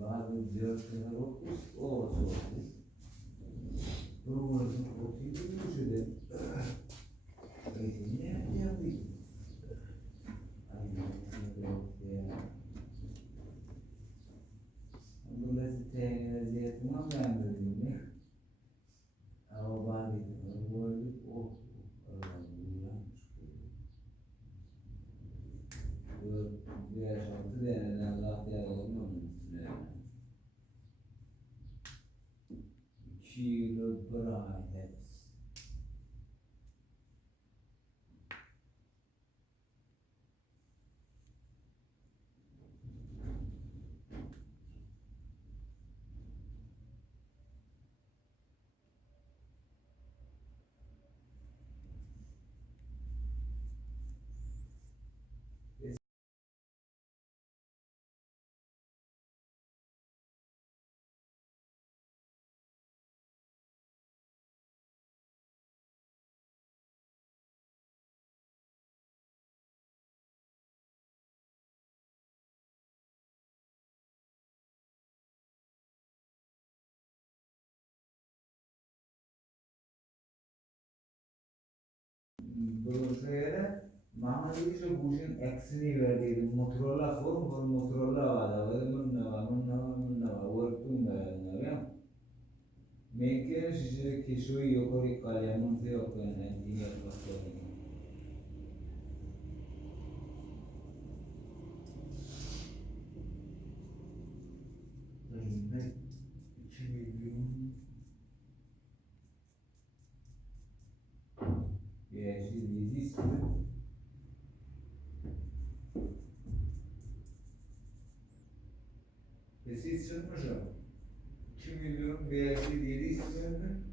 بعد زیاد شده رو کش او سوزید برو خوبی شده ایدی نمیدی Burası teknolojiye tamam beğenmedim ya. Ama bari böyle o bu yaşantı denen Allah yaralım onun üstüne. 2 yıl bırak hepsi. Şöyle Mahmut'un şu guşun eksini verdiydi. Motorla form, motorla vardı. Bununla work'un da ya. Mekke'nin şişe kişoyu yukarı kalyanın se yok yani engineer bakıyor. Yine 2 milyon j100 Siz çıkmış o. 2 milyon j100 istiyor mu?